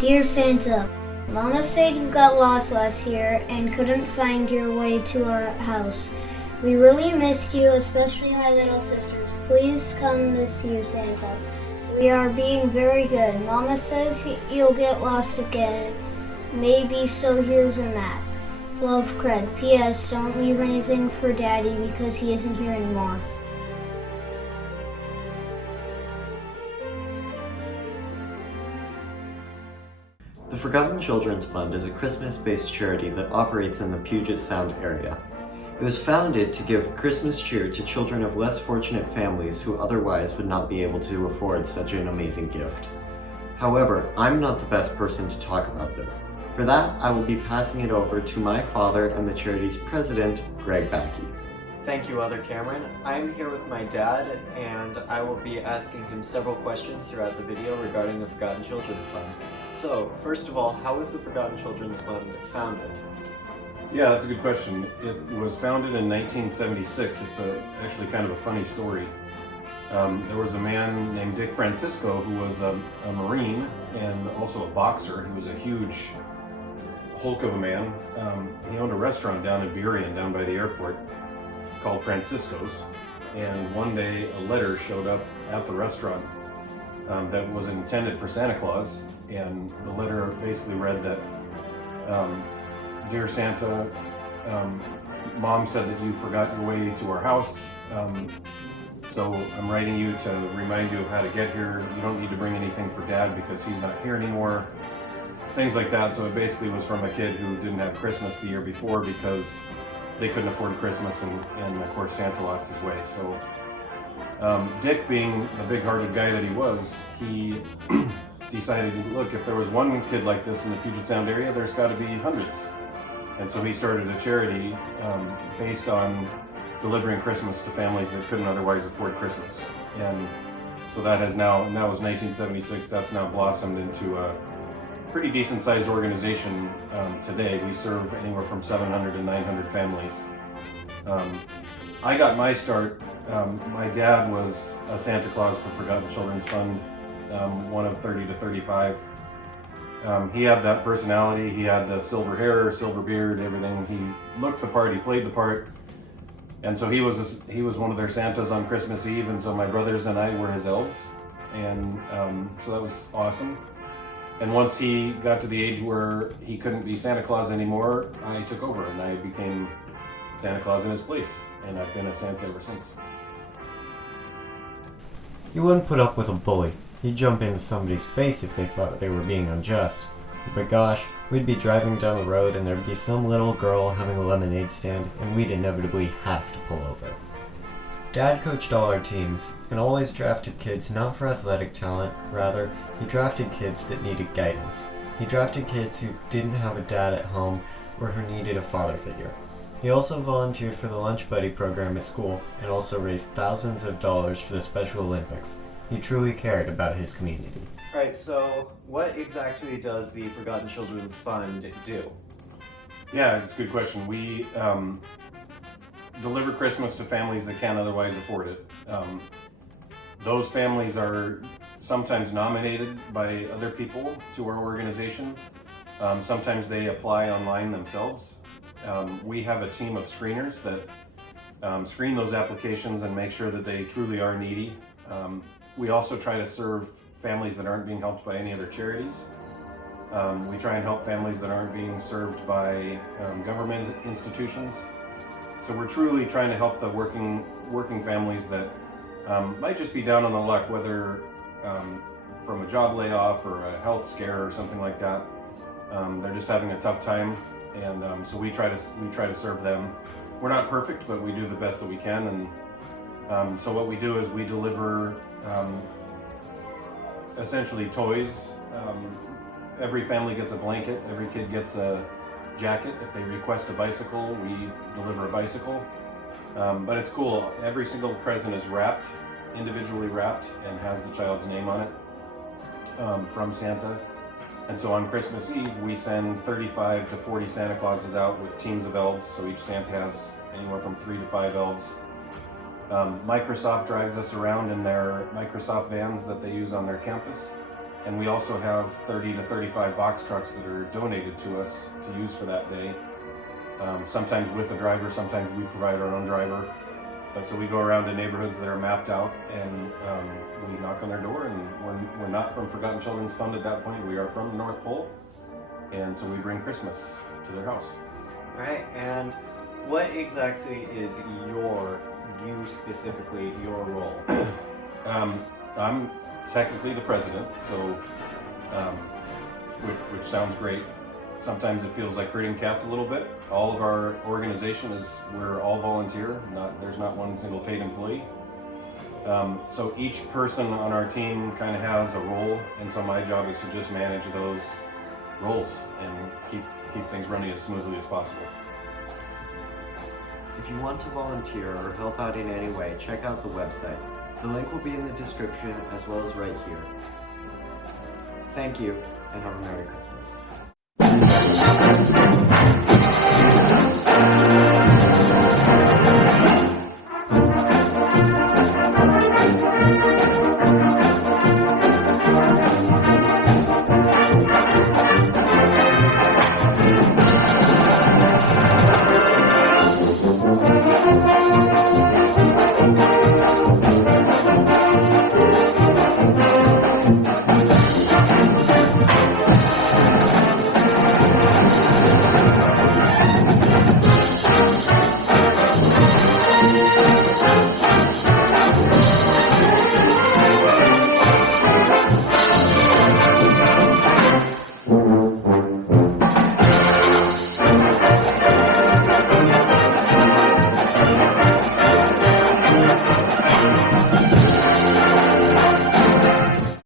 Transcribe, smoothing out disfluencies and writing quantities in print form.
Dear Santa, Mama said you got lost last year and couldn't find your way to our house. We really missed you, especially my little sisters. Please come this year, Santa. We are being very good. Mama says you'll get lost again. Maybe, so here's a map. Love, Craig. P.S. Don't leave anything for Daddy because he isn't here anymore. The Forgotten Children's Fund is a Christmas-based charity that operates in the Puget Sound area. It was founded to give Christmas cheer to children of less fortunate families who otherwise would not be able to afford such an amazing gift. However, I'm not the best person to talk about this. For that, I will be passing it over to my father and the charity's president, Greg Backey. Thank you, Mother Cameron. I'm here with my dad, and I will be asking him several questions throughout the video regarding the Forgotten Children's Fund. So, first of all, how was the Forgotten Children's Fund founded? Yeah, that's a good question. It was founded in 1976. It's actually kind of a funny story. There was a man named Dick Francisco who was a Marine and also a boxer. He was a huge hulk of a man. He owned a restaurant down in Burien, down by the airport, called Francisco's. And one day a letter showed up at the restaurant that was intended for Santa Claus. And the letter basically read that, Dear Santa, Mom said that you forgot your way to our house, so I'm writing you to remind you of how to get here. You don't need to bring anything for Dad because he's not here anymore. Things like that. So it basically was from a kid who didn't have Christmas the year before because they couldn't afford Christmas, and of course Santa lost his way. So Dick, being the big-hearted guy that he was, he decided, look, if there was one kid like this in the Puget Sound area, there's got to be hundreds. And so he started a charity based on delivering Christmas to families that couldn't otherwise afford Christmas. And so that has now, and that was 1976, that's now blossomed into a pretty decent sized organization today. We serve anywhere from 700 to 900 families. I got my start, my dad was a Santa Claus for Forgotten Children's Fund, one of 30 to 35. He had that personality, he had the silver hair, silver beard, everything. He looked the part, he played the part. And so he was one of their Santas on Christmas Eve, and so my brothers and I were his elves. And so that was awesome. And once he got to the age where he couldn't be Santa Claus anymore, I took over and I became Santa Claus in his place. And I've been a Santa ever since. You wouldn't put up with a bully. He'd jump into somebody's face if they thought they were being unjust. But gosh, we'd be driving down the road and there'd be some little girl having a lemonade stand, and we'd inevitably have to pull over. Dad coached all our teams, and always drafted kids not for athletic talent, rather, he drafted kids that needed guidance. He drafted kids who didn't have a dad at home or who needed a father figure. He also volunteered for the Lunch Buddy program at school, and also raised thousands of dollars for the Special Olympics. He truly cared about his community. Alright, so what exactly does the Forgotten Children's Fund do? Yeah, it's a good question. We deliver Christmas to families that can't otherwise afford it. Those families are sometimes nominated by other people to our organization. Sometimes they apply online themselves. We have a team of screeners that screen those applications and make sure that they truly are needy. We also try to serve families that aren't being helped by any other charities. We try and help families that aren't being served by government institutions. So we're truly trying to help the working families that might just be down on the luck, whether from a job layoff or a health scare or something like that. They're just having a tough time, and so we try to serve them. We're not perfect, but we do the best that we can. And so what we do is we deliver essentially toys. Every family gets a blanket, every kid gets a jacket. If they request a bicycle, we deliver a bicycle. But it's cool, every single present is wrapped, individually wrapped, and has the child's name on it from Santa. And so on Christmas Eve, we send 35 to 40 Santa Clauses out with teams of elves, so each Santa has anywhere from 3 to 5 elves. Microsoft drives us around in their Microsoft vans that they use on their campus. And we also have 30 to 35 box trucks that are donated to us to use for that day. Sometimes with a driver, sometimes we provide our own driver. But so we go around to neighborhoods that are mapped out, and we knock on their door, and we're not from Forgotten Children's Fund at that point. We are from the North Pole, and so we bring Christmas to their house. Right, and what exactly is you specifically, your role? I'm technically the president, so which sounds great. Sometimes it feels like herding cats a little bit. All of our organization we're all volunteer. There's not one single paid employee. So each person on our team kind of has a role, and so my job is to just manage those roles and keep things running as smoothly as possible. If you want to volunteer or help out in any way, check out the website. The link will be in the description as well as right here. Thank you, and have a Merry Christmas.